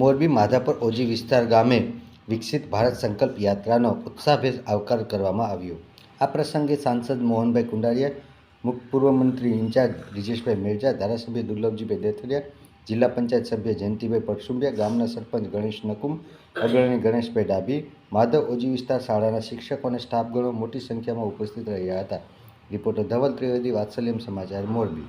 મોરબી માધાપર ઓજી વિસ્તાર ગામે વિકસિત ભારત સંકલ્પ યાત્રાનો ઉત્સાહભેર આવકાર કરવામાં આવ્યો. આ પ્રસંગે સાંસદ મોહનભાઈ કુંડારિયા, મુખ પૂર્વ મંત્રી ઇન્ચાર્જ બ્રિજેશભાઈ મેરજા, ધારાસભ્ય દુર્લભજીભાઈ દેથરિયા, જિલ્લા પંચાયત સભ્ય જયંતિભાઈ પરસુંબિયા, ગામના સરપંચ ગણેશ નકુમ, અગ્રણી ગણેશભાઈ ડાભી, માધવ ઓજી વિસ્તાર શાળાના શિક્ષકો અને સ્ટાફગણો મોટી સંખ્યામાં ઉપસ્થિત રહ્યા હતા. રિપોર્ટર ધવલ ત્રિવેદી, વાત્સલ્યમ સમાચાર, મોરબી.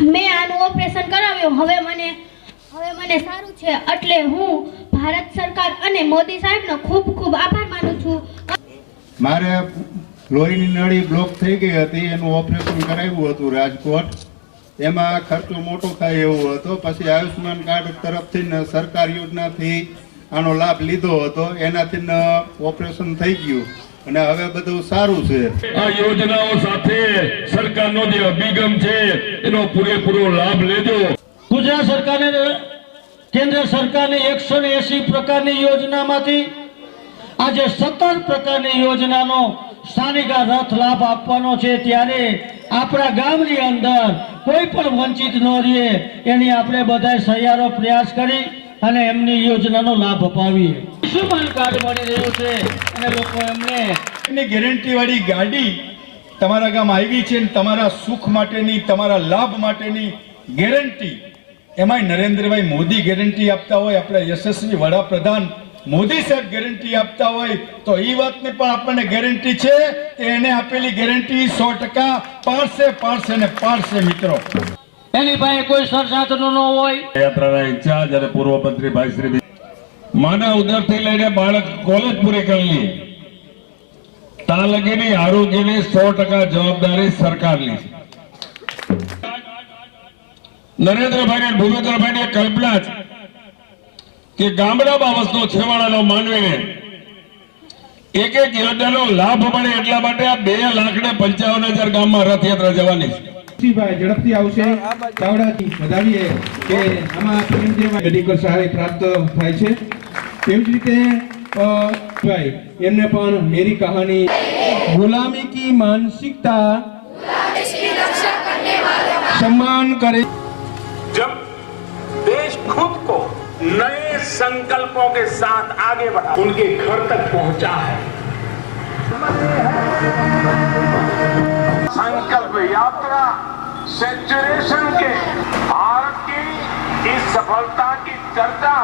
મેં આનું ઓપરેશન કરાવ્યું. હવે મને હવે મને સારું છે. એટલે હું ભારત સરકાર અને મોદી સાહેબનો ખૂબ ખૂબ આભાર માનું છું. મારે લોહીની નળી બ્લોક થઈ ગઈ હતી. એનું ઓપરેશન કરાવ્યું હતું રાજકોટ. એમાં ખર્ચો મોટો થાય એવો હતો. પછી આયુષ્માન કાર્ડ તરફથી સરકાર યોજનાથી આનો લાભ લીધો હતો. એનાથી ઓપરેશન થઈ ગયું. અને હવે બધું સારું છે. આ યોજનાઓ સાથે સરકારનો જે અભિગમ છે એનો પૂરેપૂરો લાભ લેજો. ગુજરાત સરકારને કેન્દ્ર સરકારની એકસો ને એસી પ્રકારની યોજનામાંથી આજે સત્તર પ્રકારની યોજનાનો સ્થાનિક રથ લાભ આપવાનો છે. ત્યારે આપણા ગામની અંદર કોઈ પણ વંચિત ન રહે એની આપણે બધા સહિયારો પ્રયાસ કરી. અને એમની યોજનાનો લાભ અપાવીએ. આયુષ્યમાન કાર્ડ મળી રહ્યું છે? અને લોકો એમને એમની ગેરંટી વાળી ગાડી તમારા ગામ આવી છે ને તમારા સુખ માટેની તમારા લાભ માટેની ગેરંટી એમાંય નરેન્દ્રભાઈ મોદી ગેરંટી આપતા હોય આપણા યશસ્વી વડાપ્રધાન મોદી સાહેબ ગેરંટી આપતા હોય તો એ વાતની પણ આપણને ગેરંટી છે કે એને આપેલી ગેરંટી સો ટકા પાડશે પાડશે ને પાડશે મિત્રો. એની પાસે કોઈ સરસાધનો ન હોય. યાત્રાના ઇન્ચાર્જ અને પૂર્વ મંત્રી ભાઈ શ્રી માના ઉદરથી લઈને બાળક કોલેજ પૂરી કરી લગીની આરોગ્યની સો ટકા જવાબદારી સરકારની. નરેન્દ્રભાઈ અને ભૂપેન્દ્રભાઈની એક કલ્પના છે કે ગામડામાં વસતો છેવાડાનો માનવીને એક એક યોજનાનો લાભ મળે એટલા માટે આ બે લાખ ને પંચાવન હજાર ગામમાં રથયાત્રા જવાની છે. ભાઈ ઝડપથી આવશે ચાવડાથી વધાવીએ કે આમાં મેડિકલ સહાય પ્રાપ્ત થાય છે તેવી જ રીતે અ, ભાઈ એમને પણ મેરી કહાની ગુલામી કી માનસિકતા सम्मान करे जब देश खुद को नए संकल्पों के साथ आगे बढ़ा उनके घर तक पहुंचा है संकल्प यात्रा सेचुरेशन के भारत की इस सफलता की चर्चा।